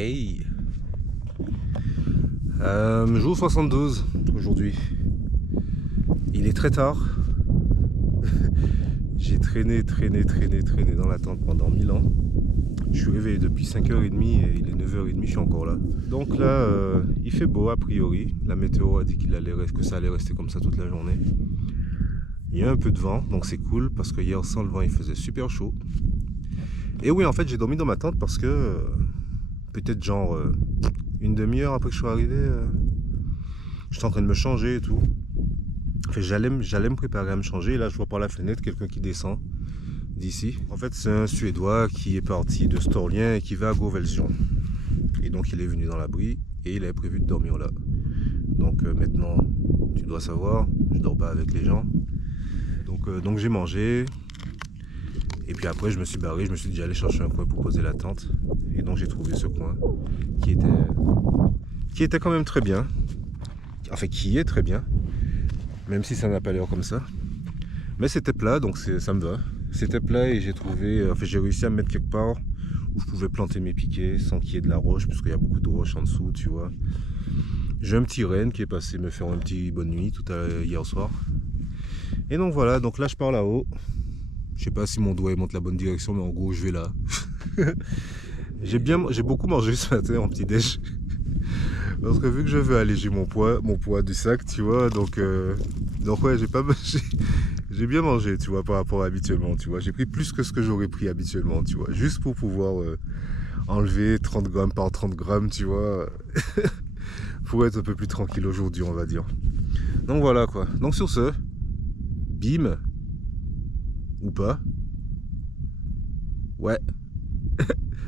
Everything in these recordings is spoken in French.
Hey, jour 72 aujourd'hui. Il est très tard. J'ai traîné dans la tente pendant 1000 ans. Je suis réveillé depuis 5h30 et il est 9h30, je suis encore là. Donc là, il fait beau a priori. La météo a dit que ça allait rester comme ça toute la journée. Il y a un peu de vent, donc c'est cool parce que hier sans le vent il faisait super chaud. Et oui, en fait j'ai dormi dans ma tente parce que peut-être genre une demi-heure après que je sois arrivé, j'étais en train de me changer et tout. Enfin, j'allais me préparer à me changer et là je vois par la fenêtre quelqu'un qui descend d'ici. En fait c'est un Suédois qui est parti de Storlien et qui va à Govelsion. Et donc il est venu dans l'abri et il avait prévu de dormir là. Donc maintenant tu dois savoir, je dors pas avec les gens. Donc j'ai mangé. Et puis après je me suis barré, je me suis dit j'allais chercher un coin pour poser la tente. Et donc j'ai trouvé ce coin qui était quand même très bien. Enfin qui est très bien. Même si ça n'a pas l'air comme ça. Mais c'était plat, donc ça me va. C'était plat et j'ai réussi à me mettre quelque part où je pouvais planter mes piquets sans qu'il y ait de la roche, puisqu'il y a beaucoup de roche en dessous, tu vois. J'ai un petit renne qui est passé me faire une petite bonne nuit hier soir. Et donc voilà, donc là je pars là-haut. Je sais pas si mon doigt monte la bonne direction, mais en gros je vais là. J'ai beaucoup mangé ce matin en petit déj. Parce que vu que je veux alléger mon poids du sac, tu vois, donc ouais, j'ai bien mangé, tu vois, par rapport à habituellement, tu vois. J'ai pris plus que ce que j'aurais pris habituellement, tu vois, juste pour pouvoir enlever 30 grammes par 30 grammes, tu vois, pour être un peu plus tranquille aujourd'hui, on va dire. Donc voilà, quoi. Donc sur ce, bim, ou pas, ouais,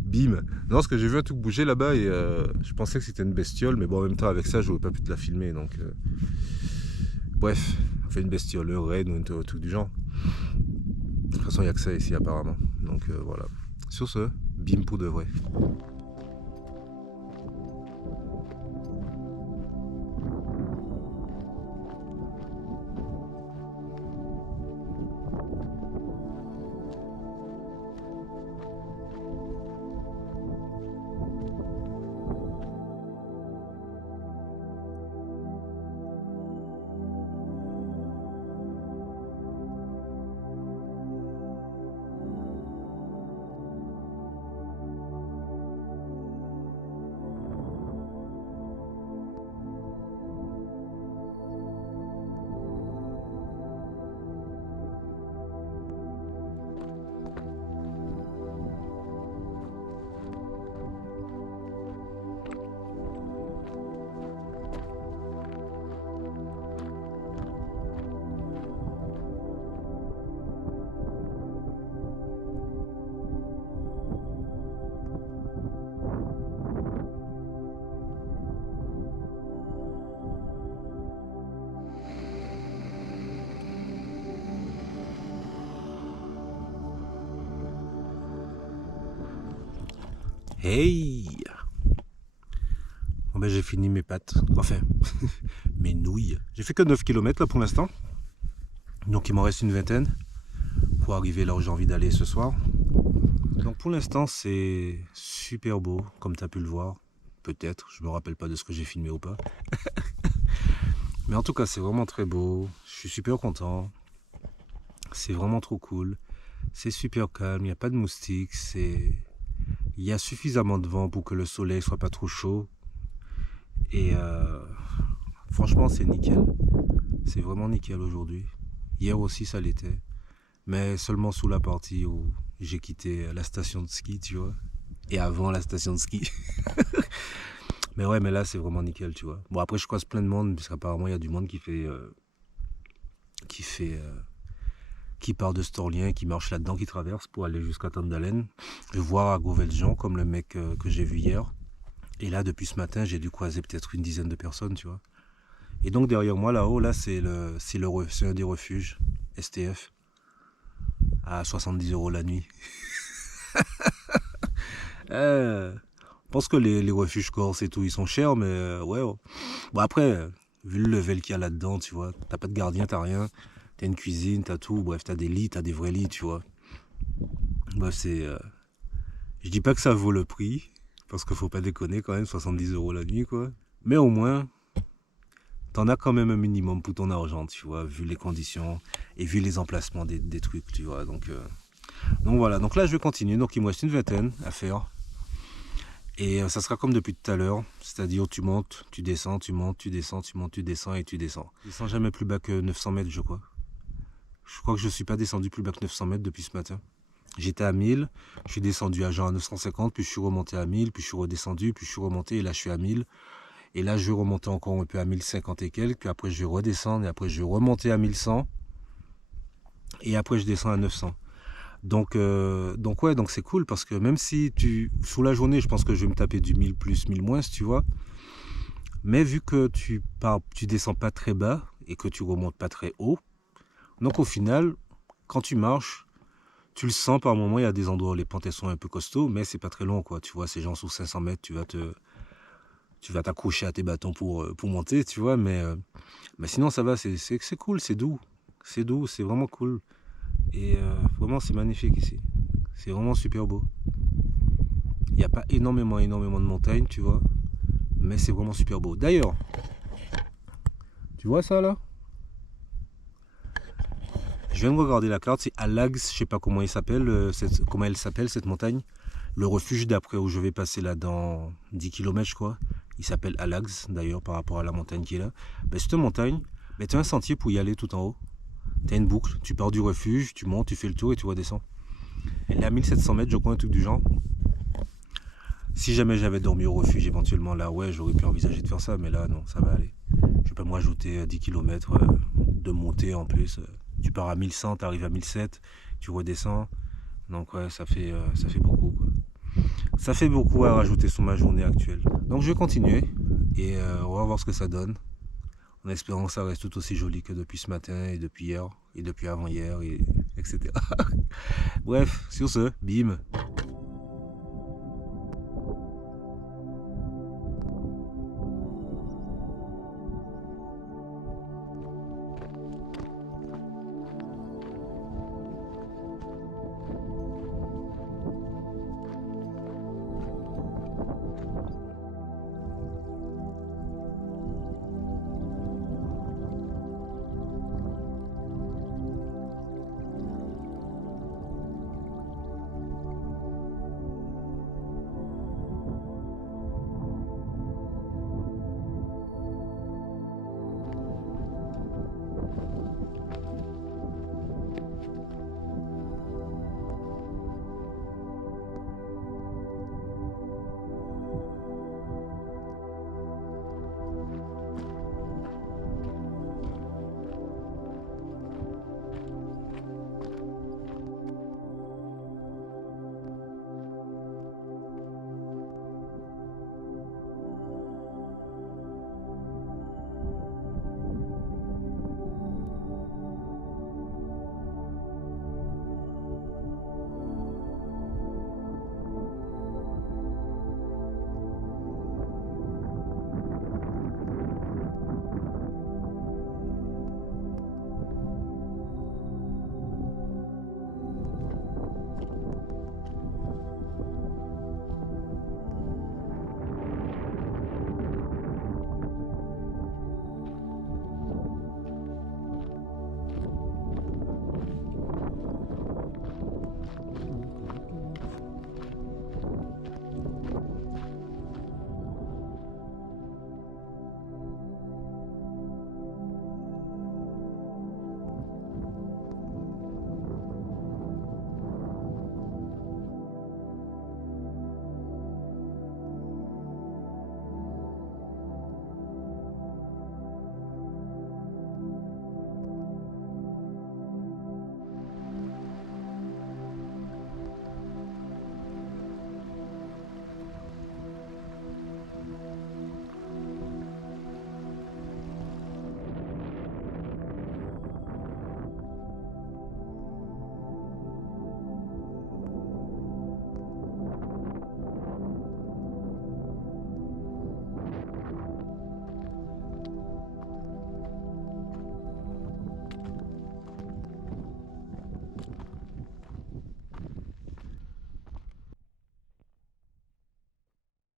bim. Non, parce que j'ai vu un truc bouger là-bas et je pensais que c'était une bestiole, mais bon, en même temps, avec ça, j'aurais pas pu te la filmer, donc... Bref, on fait une bestiole, un renne ou un truc du genre. De toute façon, il n'y a que ça ici apparemment. Donc voilà. Sur ce, bim pour de vrai. Hey! Bon ben j'ai fini mes pâtes, enfin mes nouilles. J'ai fait que 9 km là pour l'instant. Donc il m'en reste une vingtaine pour arriver là où j'ai envie d'aller ce soir. Donc pour l'instant c'est super beau comme tu as pu le voir. Peut-être, je me rappelle pas de ce que j'ai filmé ou pas. Mais en tout cas c'est vraiment très beau. Je suis super content. C'est vraiment trop cool. C'est super calme, il n'y a pas de moustiques, il y a suffisamment de vent pour que le soleil soit pas trop chaud. Et franchement, c'est nickel. C'est vraiment nickel aujourd'hui. Hier aussi, ça l'était. Mais seulement sous la partie où j'ai quitté la station de ski, tu vois. Et avant la station de ski. Mais ouais, mais là, c'est vraiment nickel, tu vois. Bon, après, je croise plein de monde, parce qu'apparemment, il y a du monde qui part de Storlien, qui marche là-dedans, qui traverse pour aller jusqu'à Tandalen. Voir à Goveljan, comme le mec que j'ai vu hier. Et là, depuis ce matin, j'ai dû croiser peut-être une dizaine de personnes, tu vois. Et donc, derrière moi, là-haut, là, c'est un des refuges, STF, à 70 € la nuit. Je pense que les refuges corses et tout, ils sont chers, mais ouais. Bon, après, vu le level qu'il y a là-dedans, tu vois, t'as pas de gardien, t'as rien. T'as une cuisine, t'as tout, bref, t'as des lits, t'as des vrais lits, tu vois. Bref, je dis pas que ça vaut le prix, Parce qu'il faut pas déconner quand même, 70 € la nuit, quoi. Mais au moins, t'en as quand même un minimum pour ton argent, tu vois, vu les conditions et vu les emplacements des trucs, tu vois. Donc voilà, donc là je vais continuer. Donc il me reste une vingtaine à faire. Et ça sera comme depuis tout à l'heure, c'est-à-dire tu montes, tu descends, tu montes, tu descends, tu montes, tu descends et tu descends. Je descends jamais plus bas que 900 mètres, je crois. Je crois que je ne suis pas descendu plus bas que 900 mètres depuis ce matin. J'étais à 1000, je suis descendu à genre 950, puis je suis remonté à 1000, puis je suis redescendu, puis je suis remonté, et là je suis à 1000. Et là je vais remonter encore un peu à 1050 et quelques, puis après je vais redescendre, et après je vais remonter à 1100, et après je descends à 900. Donc ouais, donc c'est cool parce que même si sous la journée, je pense que je vais me taper du 1000 plus, 1000 moins, si tu vois. Mais vu que tu descends pas très bas et que tu remontes pas très haut, donc au final, quand tu marches, tu le sens par moment, il y a des endroits où les pentes sont un peu costauds, mais c'est pas très long, quoi. Tu vois, ces gens sous 500 mètres, tu vas t'accrocher à tes bâtons pour monter, tu vois, mais sinon ça va, c'est cool, c'est doux, c'est vraiment cool. Et vraiment, c'est magnifique ici. C'est vraiment super beau. Il n'y a pas énormément de montagnes, tu vois. Mais c'est vraiment super beau. D'ailleurs, tu vois ça là? Je viens de regarder la carte. C'est Alags, je sais pas comment elle s'appelle cette montagne. Le refuge d'après où je vais passer là dans 10 km, je crois. Il s'appelle Alags, d'ailleurs, par rapport à la montagne qui est là. Ben, cette montagne, ben, tu as un sentier pour y aller tout en haut. Tu as une boucle, tu pars du refuge, tu montes, tu fais le tour et tu redescends. Elle est à 1700 mètres, je crois, un truc du genre. Si jamais j'avais dormi au refuge éventuellement là, ouais, j'aurais pu envisager de faire ça, mais là, non, ça va aller. Je peux m'ajouter 10 km de montée en plus. Tu pars à 1100, tu arrives à 1700, tu redescends. Donc ouais, ça fait beaucoup, quoi. Ça fait beaucoup à rajouter sur ma journée actuelle. Donc je vais continuer et on va voir ce que ça donne. En espérant que ça reste tout aussi joli que depuis ce matin et depuis hier et depuis avant-hier, etc. Bref, sur ce, bim.